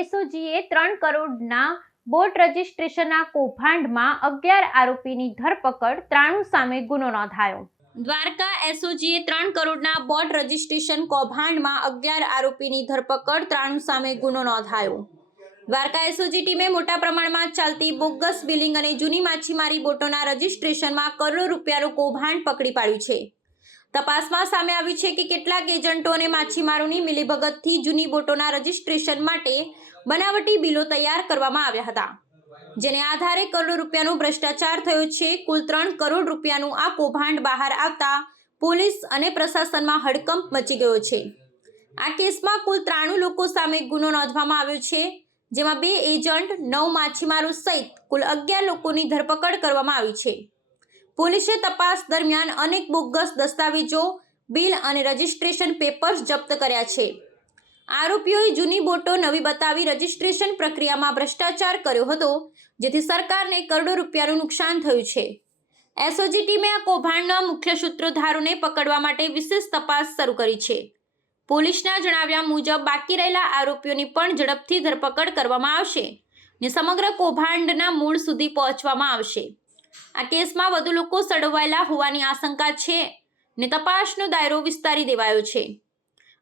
એસઓજીએ 3 કરોડના બોટ રજીસ્ટ્રેશનના કૌભાંડમાં 11 આરોપીની ધરપકડ, 93 સામે ગુનો નોંધાયો. દ્વારકા એસઓજીએ 3 કરોડના બોટ રજીસ્ટ્રેશન કૌભાંડમાં 11 આરોપીની ધરપકડ, 93 સામે ગુનો નોંધાયો. દ્વારકા એસઓજી ટીમે મોટા પ્રમાણમાં ચાલતી બોગસ બિલિંગ અને જૂની માછીમારી બોટોના રજીસ્ટ્રેશનમાં કરોડો રૂપિયાનું કૌભાંડ પકડી પાડ્યું છે. તપાસમાં સામે આવ્યું છે કે કેટલાક એજન્ટો અને માછીમારોની મિલીભગતથી જૂની બોટોના રજીસ્ટ્રેશન માટે બનાવટી બિલો તૈયાર કરવામાં આવ્યા હતા, જેને આધારે કરોડો રૂપિયાનો ભ્રષ્ટાચાર થયો છે. કુલ 3 કરોડ રૂપિયાનું આ કૌભાંડ બહાર આવતા પોલીસ અને પ્રશાસનમાં હડકંપ મચી ગયો છે. આ કેસમાં કુલ 93 લોકો સામે ગુનો નોંધવામાં આવ્યો છે, જેમાં 2 એજન્ટ, 9 માછીમારો સહિત કુલ 11 લોકોની ધરપકડ કરવામાં આવી છે. પોલીસે તપાસ દરમિયાન અનેક બોગસ દસ્તાવેજો, બિલ અને રજીસ્ટ્રેશન પેપર્સ જપ્ત કર્યા છે. આરોપીઓએ જૂની બોટો નવી બતાવી રજીસ્ટ્રેશન પ્રક્રિયામાં ભ્રષ્ટાચાર કર્યો હતો, જેથી સરકારને કરોડો રૂપિયાનું નુકસાન થયું છે. એસઓજી ટીમે આ કૌભાંડના મુખ્ય સૂત્રધારોને પકડવા માટે વિશેષ તપાસ શરૂ કરી છે. પોલીસના જણાવ્યા મુજબ બાકી રહેલા આરોપીઓની પણ ઝડપથી ધરપકડ કરવામાં આવશે અને સમગ્ર કૌભાંડના મૂળ સુધી પહોંચવામાં આવશે. આ કેસમાં વધુ લોકો સંડોવાયેલા હોવાની આશંકા છે ને તપાસનો દાયરો વિસ્તારી દેવાયો છે.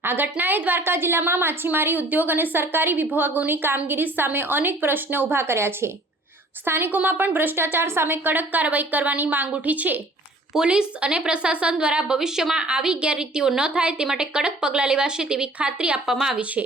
આ ઘટનાએ દ્વારકા જિલ્લામાં માછીમારી ઉદ્યોગ અને સરકારી વિભાગોની કામગીરી સામે અનેક પ્રશ્નો ઊભા કર્યા છે. સ્થાનિકોમાં પણ ભ્રષ્ટાચાર સામે કડક કાર્યવાહી કરવાની માંગ ઉઠી છે. પોલીસ અને પ્રશાસન દ્વારા ભવિષ્યમાં આવી ગેરરીતિઓ ન થાય તે માટે કડક પગલાં લેવાશે તેવી ખાતરી આપવામાં આવી છે.